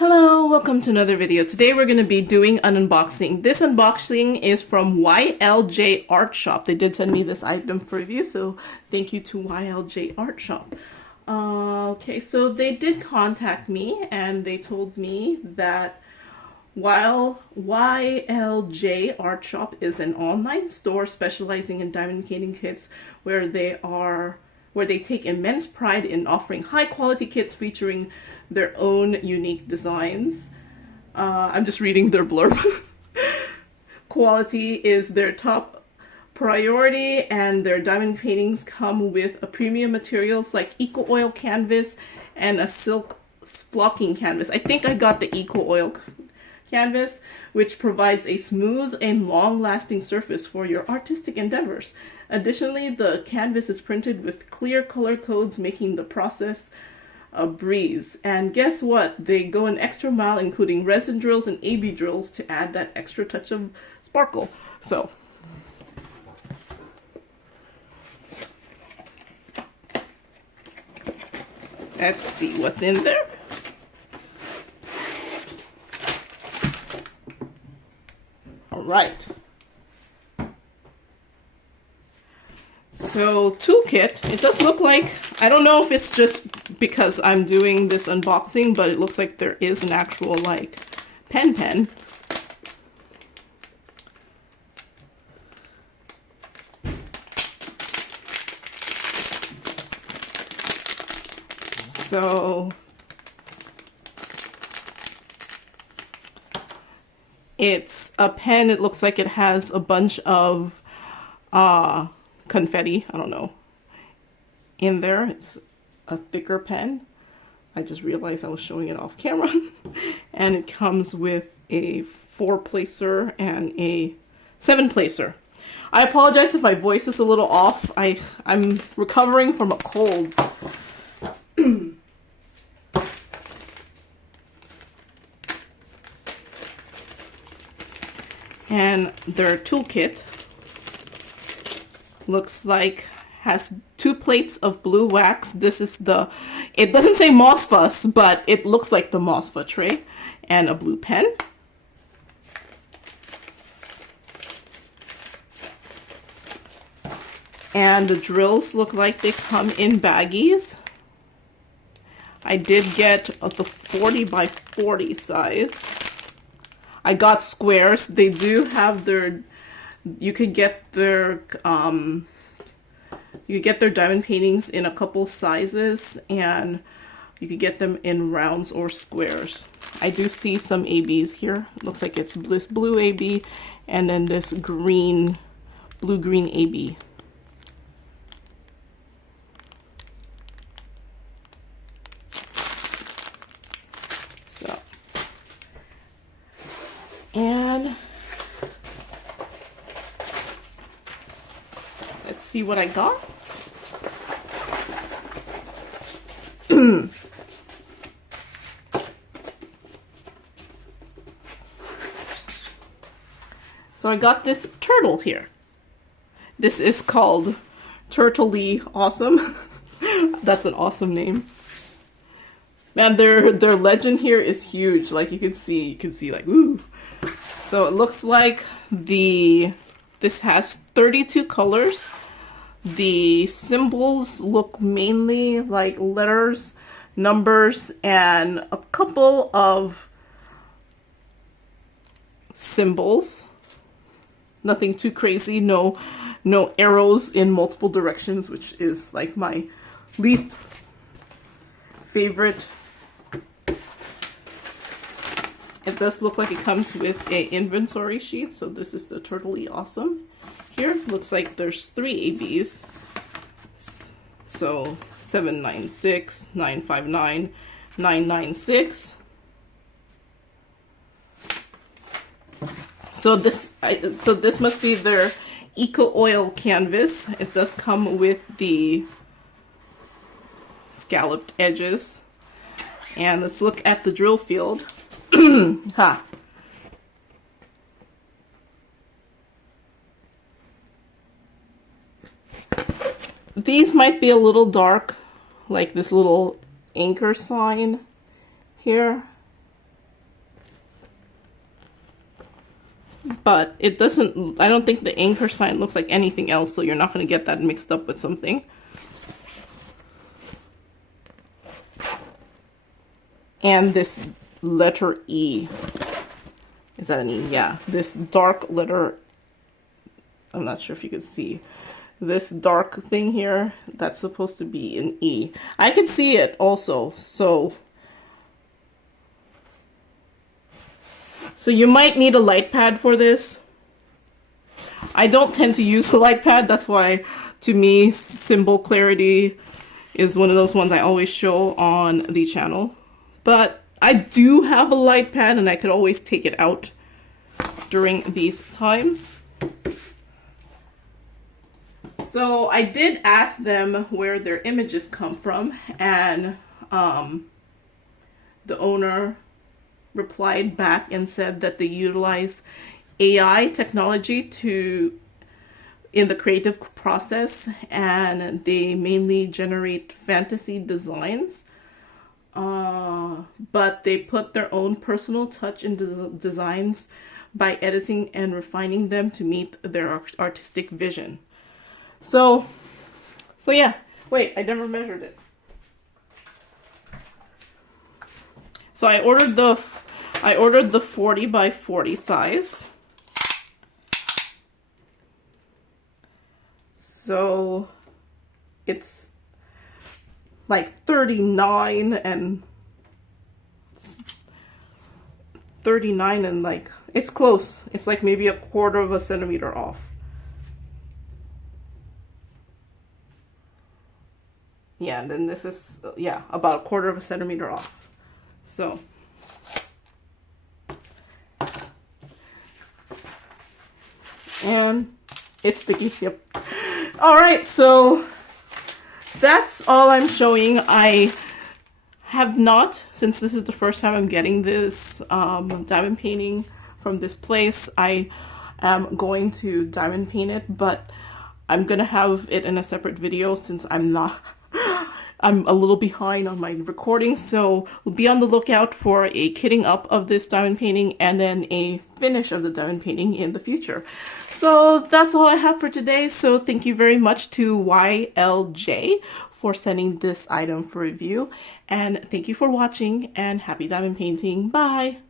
Hello, welcome to another video. Today we're going to be doing an unboxing. This unboxing is from YLJ Art Shop. They did send me this item for review, so thank you to YLJ Art Shop. Okay, so they did contact me and they told me that while YLJ Art Shop is an online store specializing in diamond painting kits where they take immense pride in offering high quality kits featuring their own unique designs. I'm just reading their blurb. Quality is their top priority, and their diamond paintings come with a premium materials like eco oil canvas and a silk flocking canvas. I think I got the eco oil canvas, which provides a smooth and long-lasting surface for your artistic endeavors. Additionally, the canvas is printed with clear color codes, making the process a breeze. And guess what? They go an extra mile, including resin drills and AB drills to add that extra touch of sparkle. So let's see what's in there. All right. So toolkit, it does look like, I don't know if it's just because I'm doing this unboxing, but it looks like there is an actual like pen. So it's a pen. It looks like it has a bunch of confetti, I don't know, in there. It's a thicker pen. I just realized I was showing it off camera. And it comes with a 4-placer and a 7-placer. I apologize if my voice is a little off. I'm recovering from a cold. And their toolkit looks like has 2 plates of blue wax. This is it doesn't say moss fuss, but it looks like the moss fuss tray, and a blue pen. And the drills look like they come in baggies. I did get the 40 by 40 size. I got squares. They do have their, you could get their diamond paintings in a couple sizes, and you could get them in rounds or squares. I do see some ABs here. It looks like it's this blue AB and then this green, blue-green AB. So, and let's see what I got. So I got this turtle here. This is called Turtley Awesome. That's an awesome name. Man, their legend here is huge. Like you can see like, ooh. So it looks like this has 32 colors. The symbols look mainly like letters, numbers, and a couple of symbols. Nothing too crazy. No arrows in multiple directions, which is like my least favorite. It does look like it comes with an inventory sheet. So this is the Turtley Awesome. Here looks like there's 3 ABs. So 796, 959, 996. So this must be their eco oil canvas. It does come with the scalloped edges. And let's look at the drill field. Ha. These might be a little dark, like this little anchor sign here. but it doesn't, I don't think the anchor sign looks like anything else, so you're not going to get that mixed up with something. And this letter E. Is that an E? Yeah. This dark letter, I'm not sure if you can see. This dark thing here, that's supposed to be an E. I can see it also, so you might need a light pad for this. I don't tend to use the light pad, that's why to me symbol clarity is one of those ones I always show on the channel. But I do have a light pad and I could always take it out during these times. So I did ask them where their images come from, and the owner replied back and said that they utilize AI technology in the creative process, and they mainly generate fantasy designs, but they put their own personal touch in designs by editing and refining them to meet their artistic vision. So yeah. Wait, I never measured it. So I ordered the 40 by 40 size. So it's like 39 and like, it's close. It's like maybe a quarter of a centimeter off. Yeah, and then this is, yeah, about a quarter of a centimeter off. So and it's sticky. Yep. All right, so that's all I'm showing. I have not, since this is the first time I'm getting this diamond painting from this place, I am going to diamond paint it, but I'm gonna have it in a separate video since I'm a little behind on my recording, so we'll be on the lookout for a kitting up of this diamond painting and then a finish of the diamond painting in the future. So that's all I have for today. So thank you very much to YLJ for sending this item for review, and thank you for watching, and happy diamond painting. Bye!